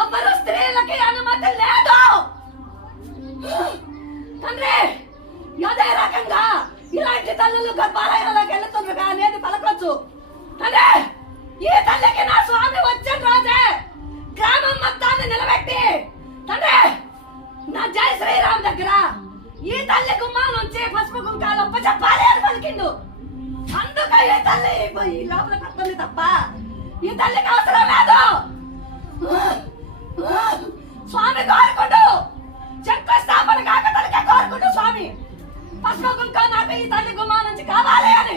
ఎవరు స్త్రీలకి అనుమతి లేదు తండ్రి. అదే రకంగా ఇలాంటి తల్లులు గర్భాలయంలోకి వెళ్తుండ్రుగా అనేది పలకొచ్చు తండ్రి. ఈ తల్లికి నా స్వామి వచ్చాను రాజే గ్రామం మొత్తాన్ని నిలబెట్టి తండ్రి నా జై శ్రీరామ్ దగ్గర ఈ తల్లి గుమ్మా నుంచి పసుపు కుంకాలు చెప్పాలి అని పలికిండు. అందుకే ఈ తల్లి ఈ లోపల పడుతుంది తప్ప ఈ తల్లికి అవసరం లేదు. స్వామి కోరుకుంటూ శంకుస్థాపన కాక తనకే కోరుకుంటూ స్వామి పసుపు కుంకాలు నాకు ఈ తల్లి గుమ్మా నుంచి కావాలి అని